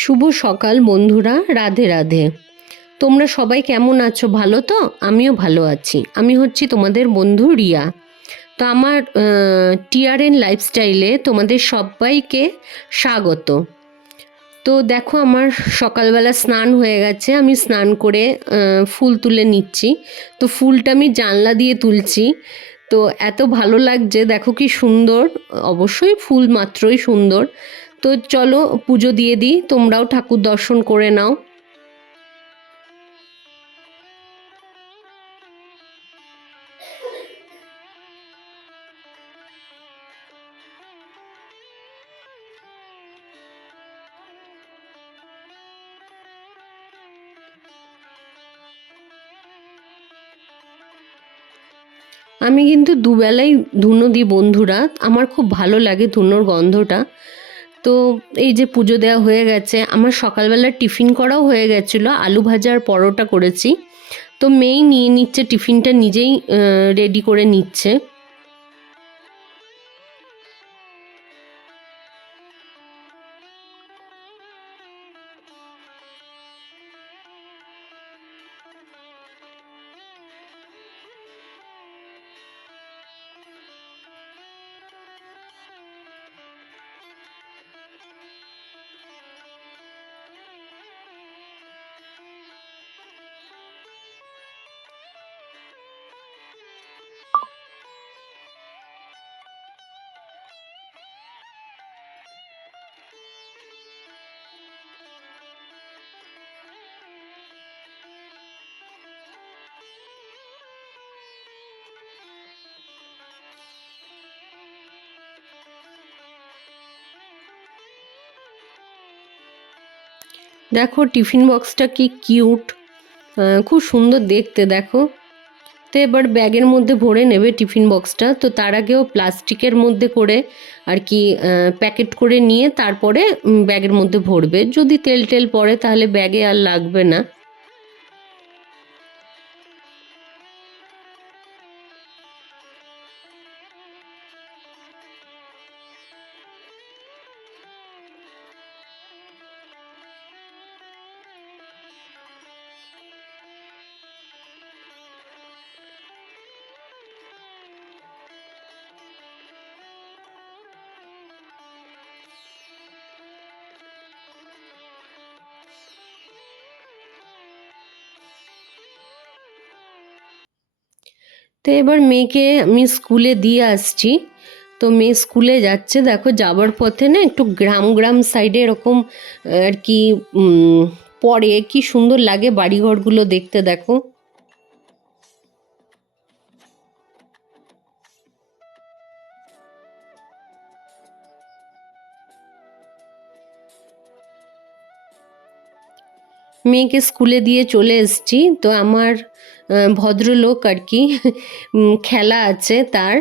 শুভ সকাল বন্ধুরা, রাধে রাধে। তোমরা সবাই কেমন আছো? ভালো তো? আমিও ভালো আছি। আমি হচ্ছি তোমাদের বন্ধু রিয়া। তো আমার টিআরএন লাইফস্টাইলে তোমাদের সবাইকে স্বাগত। তো দেখো আমার সকালবেলা স্নান হয়ে গেছে। আমি স্নান করে ফুল তুলে নিচ্ছি। তো ফুলটা আমি জানলা দিয়ে তুলছি। তো এত ভালো লাগছে। দেখো কি সুন্দর। অবশ্যই ফুল মাত্রই সুন্দর। তো চলো পুজো দিয়ে দিই, তোমরাও ঠাকুর দর্শন করে নাও। আমি কিন্তু দুবেলাই ধুনো দিই বন্ধুরা, আমার খুব ভালো লাগে ধুনোর গন্ধটা। তো এই যে পুজো দেওয়া হয়ে গেছে, আমার সকালবেলা টিফিন করাও হয়ে গেছিল, আলু ভাজা আর পরোটা করেছি। তো মেয়েই নিয়ে নিচ্ছে, টিফিনটা নিজেই রেডি করে নিচ্ছে। দেখো টিফিন বক্সটা কি কিউট। খুব সুন্দর দেখতে, দেখো। তো এবার ব্যাগের মধ্যে ভরে নেবে টিফিন বক্সটা। তো তার আগেও প্লাস্টিকের মধ্যে করে আর কি প্যাকেট করে নিয়ে তারপরে ব্যাগের মধ্যে ভরবে। যদি তেল টেল পড়ে তাহলে ব্যাগে আর লাগবে না। তো এবার মেয়েকে আমি স্কুলে দিয়ে আসছি। তো মেয়ে স্কুলে যাচ্ছে, দেখো যাবার পথে না একটু গ্রাম গ্রাম সাইডে এরকম আর কি পরে কি সুন্দর লাগে বাড়িঘরগুলো দেখতে, দেখো। মেয়েকে স্কুলে দিয়ে চলে এসেছি। তো আমার ভদ্রলোক আর কি খেলা আছে তার।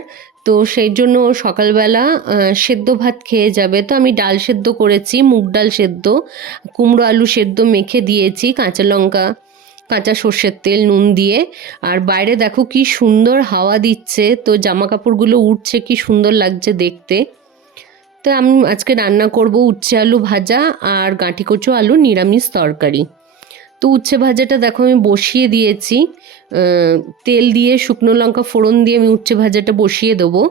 তো সেই জন্য সকালবেলা সেদ্ধ ভাত খেয়ে যাবে। তো আমি ডাল সেদ্ধ করেছি, মুগ ডাল সেদ্ধ, কুমড়ো আলু সেদ্ধ মেখে দিয়েছি, কাঁচা লঙ্কা, কাঁচা সর্ষের তেল, নুন দিয়ে। আর বাইরে দেখো কি সুন্দর হাওয়া দিচ্ছে, তো জামা কাপড়গুলো উঠছে কি সুন্দর লাগছে দেখতে। তো আমি আজকে রান্না করব উচ্ছে আলু ভাজা আর গাঁটি কচু আলু নিরামিষ তরকারি। তো উচ্ছে ভাজাটা দেখো আমি বসিয়ে দিয়েছি তেল দিয়ে শুকনো লঙ্কা ফোড়ন দিয়ে আমি উচ্ছে ভাজাটা বসিয়ে দেবো।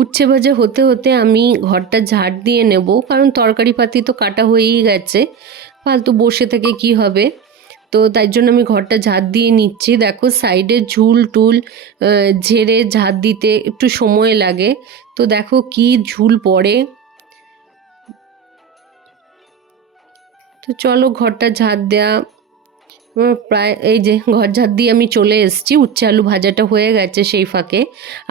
উচ্ছে ভাজা হতে হতে আমি ঘরটা ঝাড় দিয়ে নেব, কারণ তরকারি পাতি তো কাটা হয়েই গেছে। ফালতু বসে থেকে কি হবে? তো তাই জন্য আমি ঘরটা ঝাড় দিয়ে নিচ্ছি। দেখো সাইডে ঝুল টুল ঝেড়ে ঝাড় দিতে একটু সময় লাগে। তো দেখো কি ঝুল পড়ে। তো চলো ঘরটা দেয়া আমার প্রায় এই যে ঘর ঝাড় দিয়ে আমি চলে এসেছি। উচ্ছে আলু ভাজাটা হয়ে গেছে সেই ফাঁকে।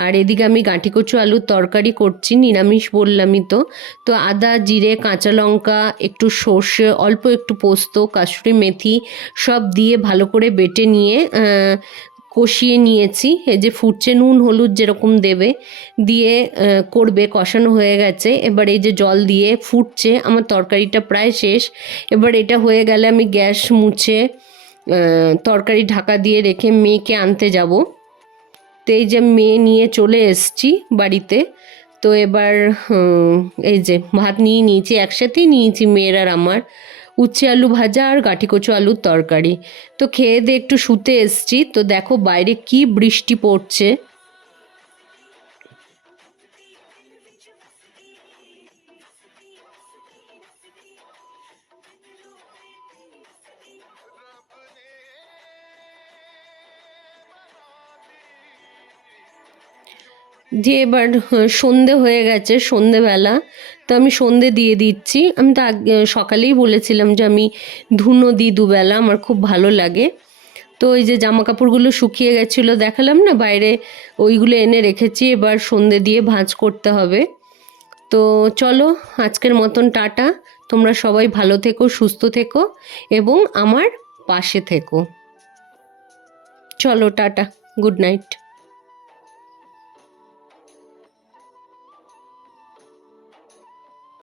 আর এদিকে আমি গাঁটি কচু আলুর তরকারি করছি, নিরামিষ বললামই তো। তো আদা, জিরে, কাঁচা লঙ্কা, একটু সর্ষে, অল্প একটু পোস্ত, কাসুরি মেথি সব দিয়ে ভালো করে বেটে নিয়ে কষিয়ে নিয়েছি। এই যে ফুটছে নুন, হলুদ যেরকম দেবে, দিয়ে করবে, কষানো হয়ে গেছে। এবার এই যে জল দিয়ে ফুটছে, আমার তরকারিটা প্রায় শেষ। এবার এটা হয়ে গেলে আমি গ্যাস মুছে তরকারি ঢাকা দিয়ে রেখে মেয়েকে আনতে যাব। তো এই যে মেয়ে নিয়ে চলে এসছি বাড়িতে। তো এবার এই যে ভাত নিয়ে নিয়েছি, একসাথেই নিয়েছি মেয়ের আর আমার। উচ্ছে আলু ভাজা আর গাঠি কচু আলুর তরকারি। তো খেয়ে দিয়ে একটু শুতে এসছি। তো দেখো বাইরে কি বৃষ্টি পড়ছে। যে এবার সন্ধে হয়ে গেছে, সন্ধেবেলা। তো আমি সন্ধে দিয়ে দিচ্ছি। আমি তো আগে সকালেই বলেছিলাম যে আমি ধুনো দিই দুবেলা, আমার খুব ভালো লাগে। তো ওই যে জামা কাপড়গুলো শুকিয়ে গেছিল দেখালাম না, বাইরে ওইগুলো এনে রেখেছি, এবার সন্ধে দিয়ে ভাঁজ করতে হবে। তো চলো, আজকের মতন টাটা। তোমরা সবাই ভালো থেকো, সুস্থ থেকো, এবং আমার পাশে থেকো। চলো, টাটা, গুড নাইট।